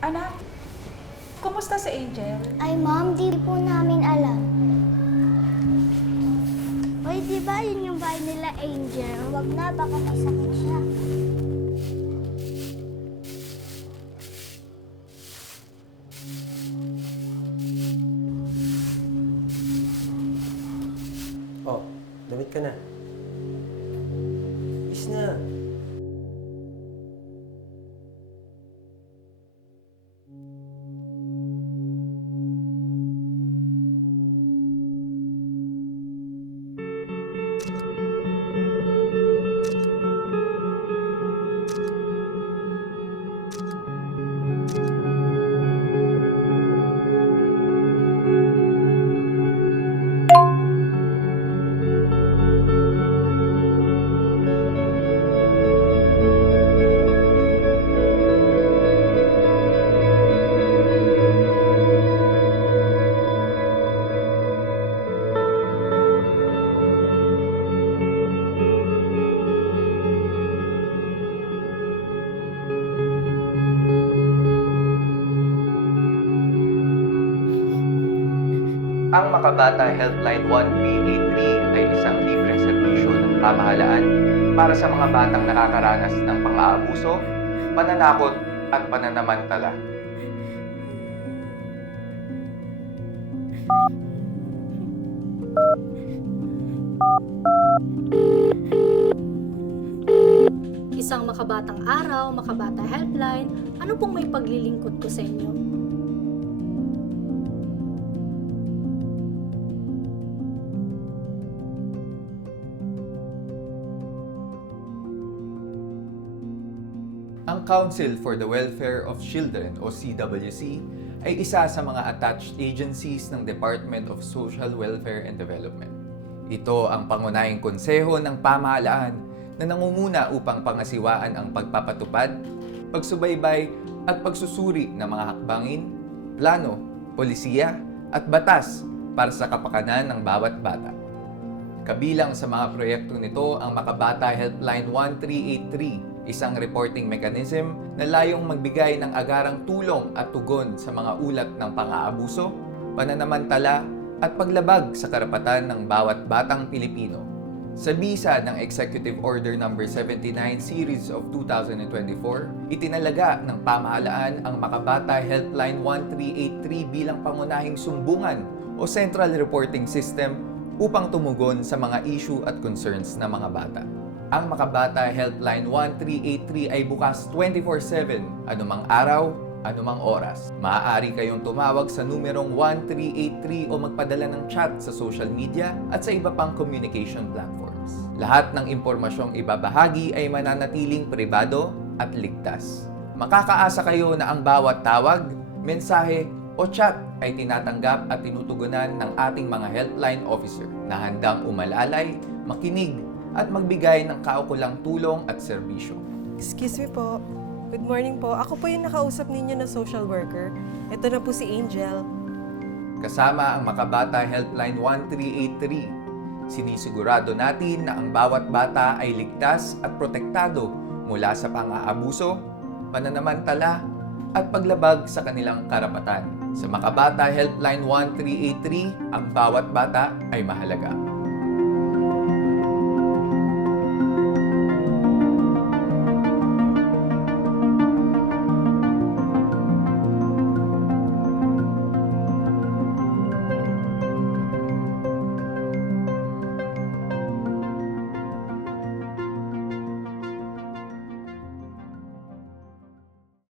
Anak, kumusta si Angel? Ay, ma'am, di po namin alam. Hoy, di ba yun yung bahay nila, Angel? Wag na, baka may sakit siya. Oh, damit ka na. Is na. Ang Makabata Helpline 1383 ay isang libreng serbisyo ng pamahalaan para sa mga batang nakakaranas ng pang-aabuso, pananakot at pananamantala. Isang makabatang araw, makabata helpline, ano pong may paglilingkod ko sa inyo? Ang Council for the Welfare of Children o CWC ay isa sa mga attached agencies ng Department of Social Welfare and Development. Ito ang pangunahing konseho ng pamahalaan na nangunguna upang pangasiwaan ang pagpapatupad, pagsubaybay at pagsusuri ng mga hakbangin, plano, polisiya at batas para sa kapakanan ng bawat bata. Kabilang sa mga proyekto nito ang Makabata Helpline 1383, isang reporting mechanism na layong magbigay ng agarang tulong at tugon sa mga ulat ng pang-aabuso, pananamantala at paglabag sa karapatan ng bawat batang Pilipino. Sa bisa ng Executive Order No. 79 Series of 2024, itinalaga ng pamahalaan ang Makabata Helpline 1383 bilang pangunahing sumbungan o Central Reporting System upang tumugon sa mga issue at concerns ng mga bata. Ang Makabata Helpline 1383 ay bukas 24/7, anumang araw, anumang oras. Maaari kayong tumawag sa numerong 1383 o magpadala ng chat sa social media at sa iba pang communication platforms. Lahat ng impormasyong ibabahagi ay mananatiling pribado at ligtas. Makakaasa kayo na ang bawat tawag, mensahe o chat ay tinatanggap at tinutugunan ng ating mga helpline officer na handang umalalay, makinig at magbigay ng kaukulang tulong at serbisyo. Excuse me po. Good morning po. Ako po yung nakausap ninyo na social worker. Ito na po si Angel. Kasama ang Makabata Helpline 1383, sinisigurado natin na ang bawat bata ay ligtas at protektado mula sa pang-aabuso, pananamantala at paglabag sa kanilang karapatan. Sa Makabata Helpline 1383, ang bawat bata ay mahalaga.